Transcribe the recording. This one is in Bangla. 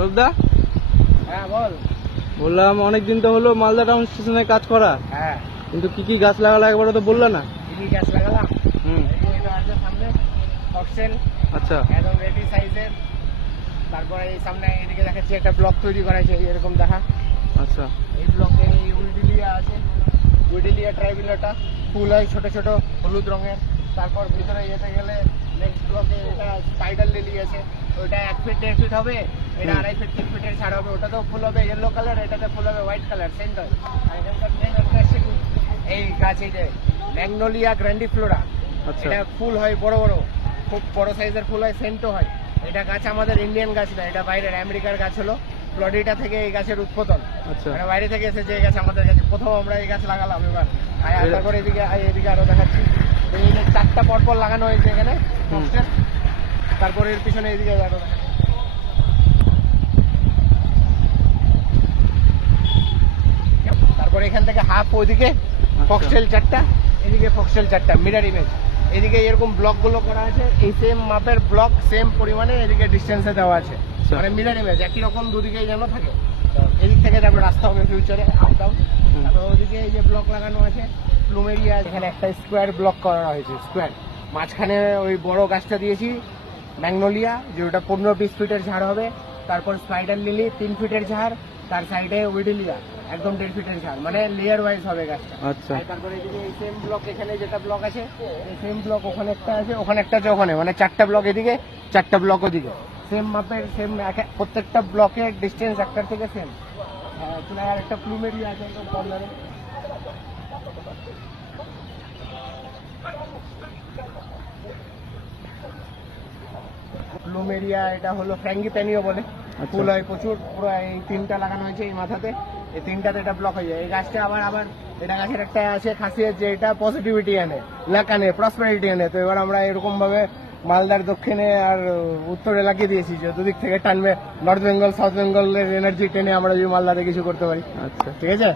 সরদা, হ্যাঁ বল। বললাম অনেকদিন তো হলো মালদা টাউন স্টেশনে কাজ করা, হ্যাঁ কিন্তু কি কি গাছ লাগালা একবারও তো বললা না। কি গাছ লাগালাম? হুম, এটা আছে সামনে ফক্সেল, আচ্ছা একদম রেডি সাইজের। তারপরে এই সামনে এদিকে দেখাচ্ছি একটা ব্লক তৈরি করা আছে, এরকম দেখা। আচ্ছা, এই ব্লকে এই উইডিলিয়া আছে, উইডিলিয়া ট্রাইবিলাটা ফুল হয় ছোট ছোট হলুদ রঙের। তারপর ভিতরে যেতে গেলে নেক্সট ব্লকে এটা স্পাইডার লিলি আছে, ওইটা 1 ফিট 1.5 ফিট হবে, এটা 2.5 ফিট 3 ফিটের ছাড় হবে। ওটাতেও ফুল হবে ইয়েলো কালার, এটাতে ফুল হবে হোয়াইট কালার সেন্টার। আর এখানকার মেন অ্যাট্রাকশন এই গাছ, এই যে ম্যাগনোলিয়া গ্র্যান্ডিফ্লোরা। আচ্ছা, এটা ফুল হয় বড় বড়, খুব বড় সাইজের ফুল হয়, সেন্টও হয়। এটা গাছ আমাদের ইন্ডিয়ান গাছ না, এটা বাইরের আমেরিকার গাছ। হলো ফ্লোরিডা থেকে এই গাছের উৎপাদন, আচ্ছা, মানে বাইরে থেকে এসেছে এই গাছ আমাদের কাছে। প্রথম আমরা এই গাছ লাগালাম এবার। তারপরে এদিকে আরো দেখাচ্ছি, এই যে 4টা পরপর লাগানো হয়েছে এখানে বক্সের। তারপরে এর পিছনে এদিকে আরো দেখাচ্ছি। তারপরে এখান থেকে হাফ ওইদিকে ফক্সেল 4টা, এদিকে ফক্সেল 4টা, মিরর ইমেজ। এদিকে এরকম ব্লক গুলো করা আছে, এই সেম মাপের ব্লক সেম পরিমাণে এদিকে ডিস্টেন্সে দেওয়া আছে, মানে মিরর ইমেজ একই রকম দুদিকেই যেন থাকে। এদিক থেকে তারপরে রাস্তা হবে ফিউচারে আপ ডাউন। তারপর ওদিকে এই যে ব্লক লাগানো আছে প্লুমেরিয়া, এখানে একটা স্কোয়ার ব্লক করা হয়েছে, স্কোয়ার। মাঝখানে ওই বড় গাছটা দিয়েছি ম্যাগনোলিয়া, যে ওটা 15-20 ফিটের ঝাড় হবে। তারপর স্পাইডার লিলি 3 ফিটের ঝাড়, তার সাইডে উইডিলিয়া একদম 1.5 ফিটের ঝাড়, মানে লেয়ার ওয়াইজ হবে গাছটা। আচ্ছা, তারপরে এদিকে এই সেম ব্লক, এখানে যেটা ব্লক আছে এই সেম ব্লক ওখানে একটা আছে, ওখানে একটা আছে, ওখানে মানে 4টা ব্লক এদিকে, 4টা ব্লক ওদিকে, সেম মাপের সেম। প্রত্যেকটা ব্লকের ডিস্টেন্স একটার থেকে সেম। আর একটা প্লুমেরিয়া আছে একদম কর্নারে। প্লুমেরিয়া এটা হলো ফ্র্যাঙ্গিপ্যানিও বলে, ফুল হয় প্রচুর। পুরো এই 3টা লাগানো হয়েছে এই মাথাতে, এই 3টাতে এটা ব্লক হয়ে যায়। এই গাছটা আবার এটা গাছের একটা আছে খাসিয়ত, যে এটা পজিটিভিটি আনে, লাক আনে, প্রসপারিটি আনে। তো এবার আমরা এরকম ভাবে মালদার দক্ষিণে আর উত্তরে লাগিয়ে দিয়েছি, যে দুদিক থেকে টানবে, নর্থ বেঙ্গল সাউথ বেঙ্গলের এনার্জি টেনে আমরা যদি মালদাতে কিছু করতে পারি। আচ্ছা, ঠিক আছে।